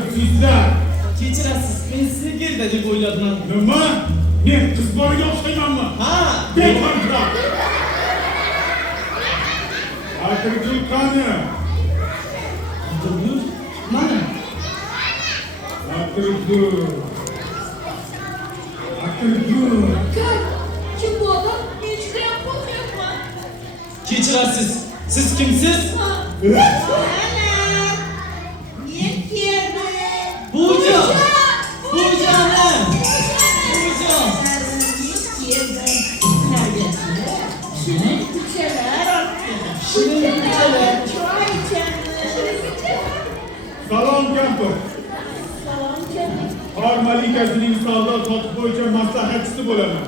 tartibsizlar. Kechirasiz, men sigirda deb o'yladim. Nima? Men qiz bolaga o'xshaymanmi? Ha, Bekontrakt. Atirgul qani? Atirgul, mana. Atirgul. Atirgul. Kim bu adam? Hiç de yapamıyorum. Kechirasiz, siz kimsiz? Niye geldi? Buvijon. Buvijonim. Buvijon. Şirin kucheler attı. Shirin kucheler. Çay içelim. Salom kampir. Salom canım. Qor malikasining savdo sotiq bo'yicha maslahatchisi bo'laman.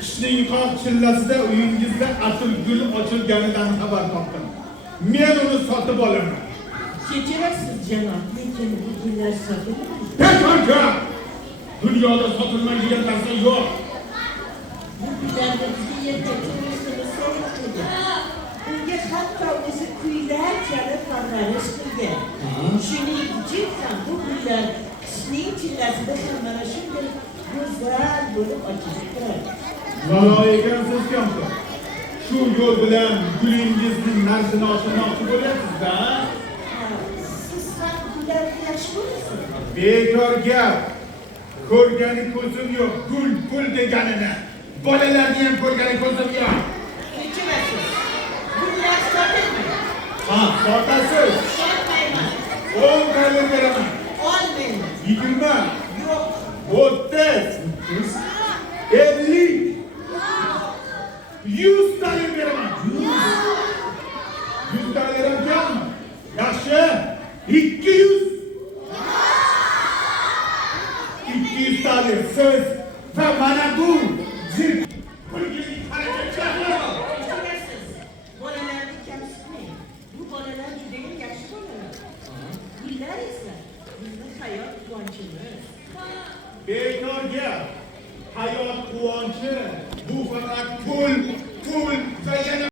Qishning qoq chillasida uyingizda atirgul ochilganidan xabar topdim. Men uni sotib olaman. Kechirasiz janob, lekin bu gullar sotilmaydi. Bekonka! Dunyoda sotilmaydigan narsa yo'q. Bu gullarda bizga yetakchiligimizni so'rashmagan. Bunga hatto o'zi kuylar chalib parvarish qilgan. Shuning uchun ham bu gullar qishning chillasida ham mana shunday go'zal bo'lib ochilib turadi. Valo ekansiz kampir. Shu yo'l bilan gulingizni narsini oshirmoqchi bo'lyapsiz-da? Siz ham gullarni yaxshi ko'rasiz. Bekor gap. Ko'rgani ko'zim yo'q, gul pul deganini. Bolalarni ham ko'rgani ko'zim yo'q. Kechirasiz. Gullar sotilmaydi. Ha, sotasiz. Sotmayman. 10 dollar beraman. Olmayman. 20, Yo'q. 30, 50, 100 dollar beraman. 100 dollar ham kammi? Yaxshi. 200. 200 dollar siz va mana bu zirk pulga harakatlar. Kechirasiz. Bolalarni kamsitmang. Bu bolalar judayam yaxshi bolalar. Gullar esa bizni hayot quvonchimiz. Bekor gap. Hayot quvonchi bu faqat pul va yana